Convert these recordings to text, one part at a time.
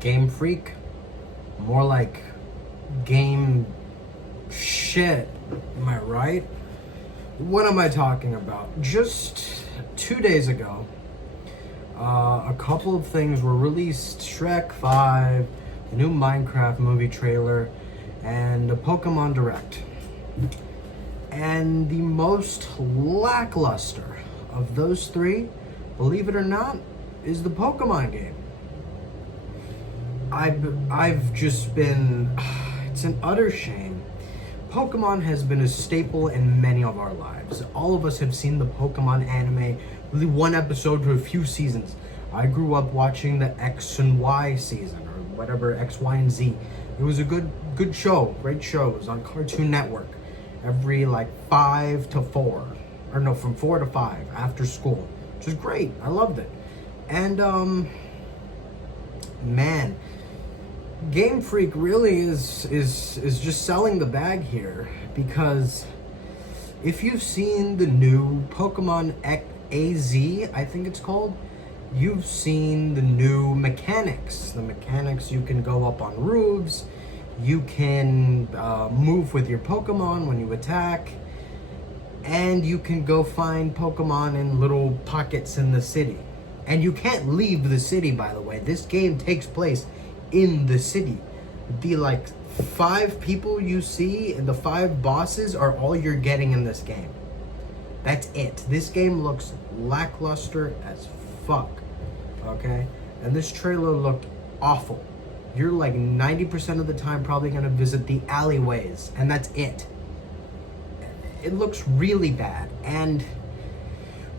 Game Freak, more like game shit. Am I right? What am I talking about? Just 2 days ago, a couple of things were released. Shrek 5, the new Minecraft movie trailer, and a Pokemon Direct. And the most lackluster of those three, believe it or not, is the Pokemon game. I've just been, it's an utter shame. Pokemon has been a staple in many of our lives. All of us have seen the Pokemon anime, really one episode to a few seasons. I grew up watching the X and Y season, or whatever, X, Y, and Z. It was a good show, great show. It was on Cartoon Network every like 5 to 4, or no, from 4 to 5 after school, which was great. I loved it. And man, Game Freak really is just selling the bag here, because if you've seen the new Pokemon AZ, I think it's called, you've seen the new mechanics. The mechanics, you can go up on roofs, you can move with your Pokemon when you attack, and you can go find Pokemon in little pockets in the city. And you can't leave the city, by the way. This game takes place in the city. The like 5 people you see and the 5 bosses are all you're getting in this game. That's it. This game looks lackluster as fuck. Okay? And this trailer looked awful. You're like 90% of the time probably gonna visit the alleyways, and that's it. It looks really bad. And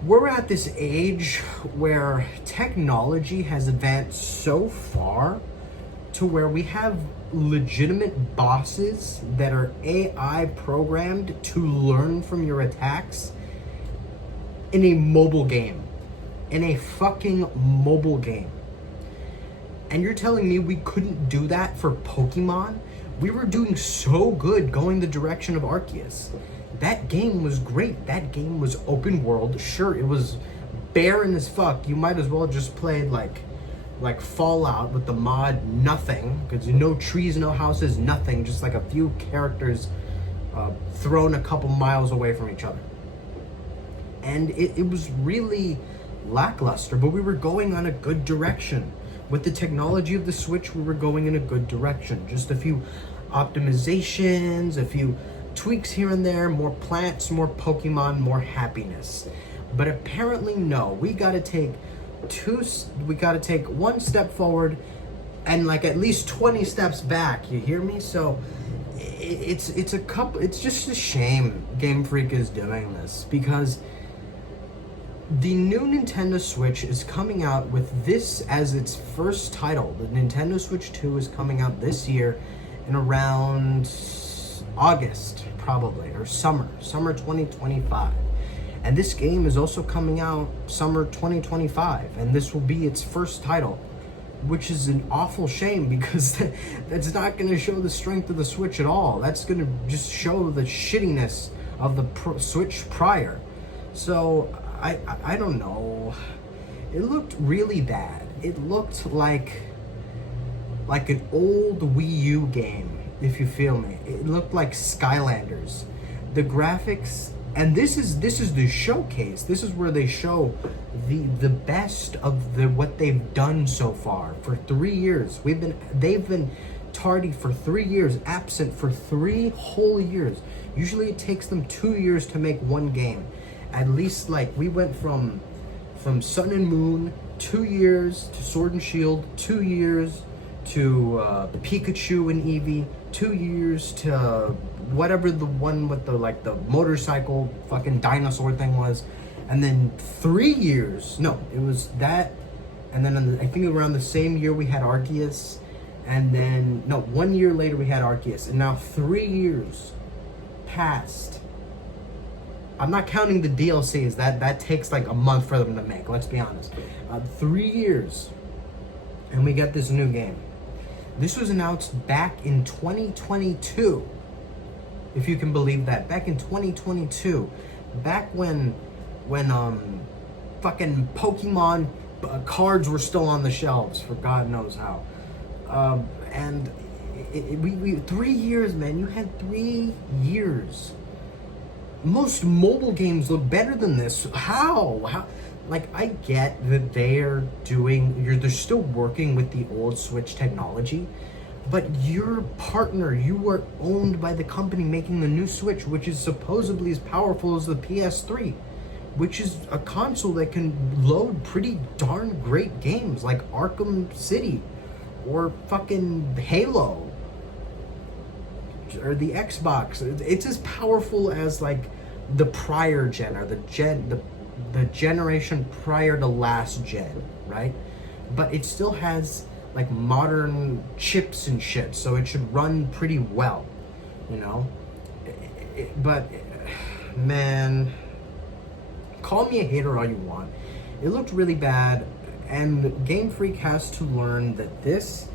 we're at this age where technology has advanced so far to where we have legitimate bosses that are AI programmed to learn from your attacks in a mobile game. In a fucking mobile game. And you're telling me we couldn't do that for Pokemon? We were doing so good going the direction of Arceus. That game was great. That game was open world. Sure, it was barren as fuck. You might as well just play like Fallout with the mod nothing, because no trees, no houses, nothing, just like a few characters thrown a couple miles away from each other. And it was really lackluster, but we were going on a good direction. With the technology of the Switch, we were going in a good direction. Just a few optimizations, a few tweaks here and there, more plants, more Pokemon, more happiness. But apparently no, we gotta take one step forward and like at least 20 steps back, you hear me? So it's just a shame Game Freak is doing this, because the new Nintendo Switch is coming out with this as its first title. The Nintendo Switch 2 is coming out this year in around August, probably, or summer 2025. And this game is also coming out summer 2025, and this will be its first title, which is an awful shame, because that's not going to show the strength of the Switch at all. That's going to just show the shittiness of the Switch prior. So I don't know. It looked really bad. It looked like an old Wii U game, if you feel me. It looked like Skylanders. The graphics, and this is the showcase. This is where they show the best of what they've done so far. For 3 years, they've been tardy for 3 years, absent for 3 whole years. Usually it takes them 2 years to make one game. At least, like, we went from Sun and Moon, 2 years to Sword and Shield, 2 years to Pikachu and Eevee, 2 years to whatever the one with the motorcycle fucking dinosaur thing was, and then 3 years. No, it was that, and then I think around the same year we had Arceus, and then 1 year later we had Arceus, and now 3 years passed. I'm not counting the DLCs. That takes like a month for them to make. Let's be honest. 3 years, and we got this new game. This was announced back in 2022, if you can believe that. Back in 2022, back when fucking Pokemon cards were still on the shelves, for God knows how. And we 3 years, man. You had 3 years. Most mobile games look better than this. How? Like, I get that they're still working with the old Switch technology, but your partner, you were owned by the company making the new Switch, which is supposedly as powerful as the PS3, which is a console that can load pretty darn great games like Arkham City or fucking Halo or the Xbox. It's as powerful as like the prior gen, or the generation prior to last gen, right? But it still has like modern chips and shit, so it should run pretty well, you know? But man, call me a hater all you want. It looked really bad, and Game Freak has to learn that this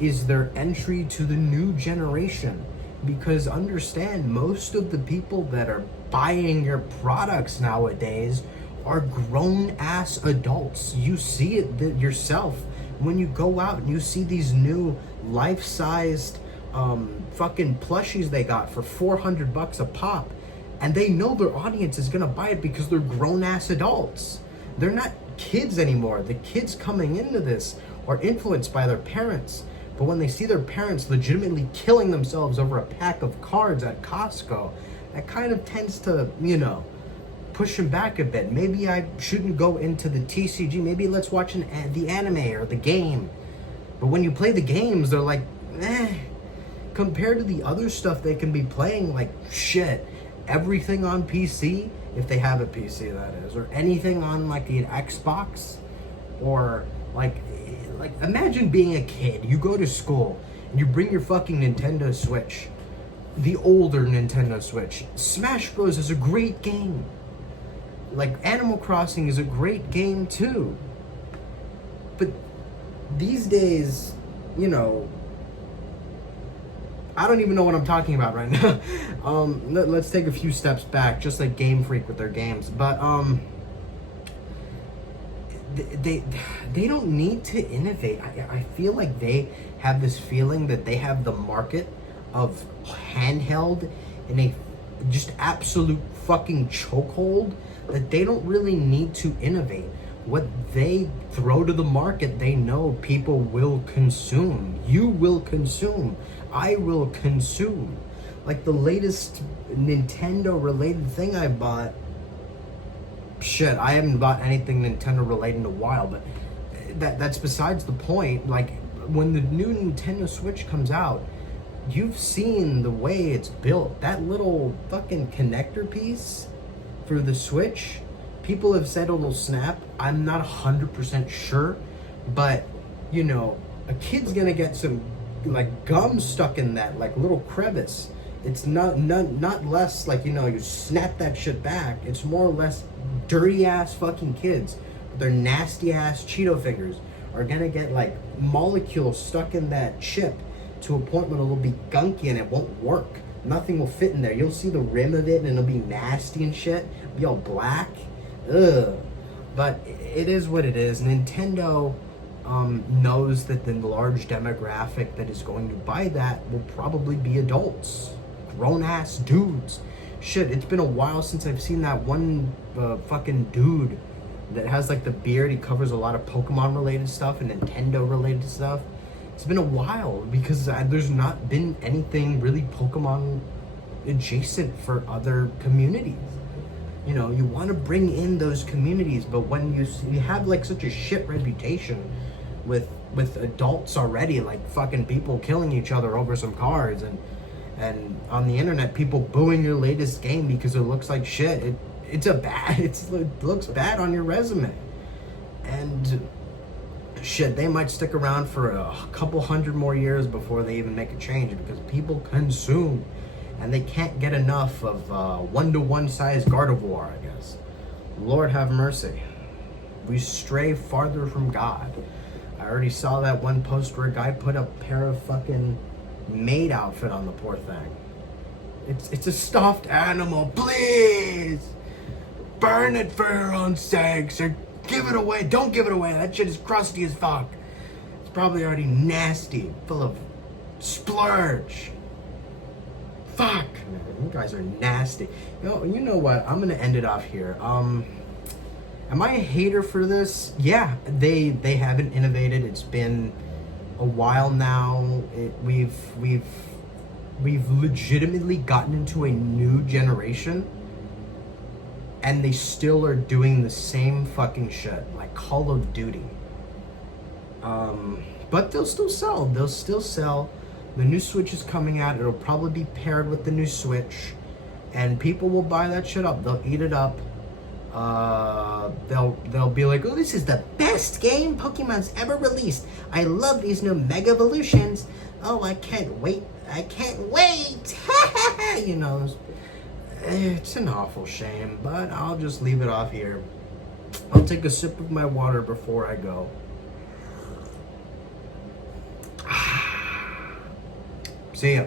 is their entry to the new generation. Because understand, most of the people that are buying your products nowadays are grown-ass adults. You see it yourself when you go out and you see these new life-sized fucking plushies they got for $400 a pop. And they know their audience is gonna buy it because they're grown-ass adults. They're not kids anymore. The kids coming into this are influenced by their parents. But when they see their parents legitimately killing themselves over a pack of cards at Costco, that kind of tends to, push them back a bit. Maybe I shouldn't go into the TCG. Maybe let's watch the anime or the game. But when you play the games, they're like, compared to the other stuff they can be playing, like, shit, everything on PC, if they have a PC that is, or anything on like the Xbox, or like imagine being a kid. You go to school and you bring your fucking Nintendo Switch, the older Nintendo Switch. Smash Bros is a great game. Like, Animal Crossing is a great game too. But these days, I don't even know what I'm talking about right now. Let's take a few steps back, just like Game Freak with their games. But they don't need to innovate. I feel like they have this feeling that they have the market of handheld in a just absolute fucking chokehold, that they don't really need to innovate. What they throw to the market, they know people will consume. You will consume. I will consume. Like the latest Nintendo related thing I bought, shit, I haven't bought anything Nintendo related in a while, but that's besides the point. Like, when the new Nintendo Switch comes out, you've seen the way it's built. That little fucking connector piece for the Switch, people have said it'll snap. I'm not 100% sure, but a kid's gonna get some like gum stuck in that like little crevice. It's not less like you snap that shit back. It's more or less dirty ass fucking kids with their nasty ass Cheeto fingers are gonna get like molecules stuck in that chip to a point where it'll be gunky and it won't work. Nothing will fit in there. You'll see the rim of it and it'll be nasty and shit. It'll be all black. Ugh. But it is what it is. Nintendo knows that the large demographic that is going to buy that will probably be adults. Grown-ass dudes. Shit, it's been a while since I've seen that one fucking dude that has like the beard. He covers a lot of Pokemon-related stuff and Nintendo-related stuff. It's been a while because there's not been anything really Pokemon adjacent for other communities. You want to bring in those communities, but when you have like such a shit reputation with adults already, like fucking people killing each other over some cards, and on the internet people booing your latest game because it looks like shit. It looks bad on your resume. And shit, they might stick around for a couple hundred more years before they even make a change, because people consume and they can't get enough of one-to-one size Gardevoir, I guess. Lord have mercy. We stray farther from God. I already saw that one post where a guy put a pair of fucking maid outfit on the poor thing. It's a stuffed animal. Please burn it for your own sakes, or give it away. Don't give it away. That shit is crusty as fuck. It's probably already nasty, full of splurge. Fuck, man, you guys are nasty. You know what? I'm gonna end it off here. Am I a hater for this? Yeah, they haven't innovated. It's been a while now. We've legitimately gotten into a new generation, and they still are doing the same fucking shit, like Call of Duty. But they'll still sell. They'll still sell. The new Switch is coming out. It'll probably be paired with the new Switch, and people will buy that shit up. They'll eat it up. They'll be like, oh, this is the best game Pokemon's ever released. I love these new Mega Evolutions. Oh, I can't wait. I can't wait. You know, it's an awful shame, but I'll just leave it off here. I'll take a sip of my water before I go. See ya.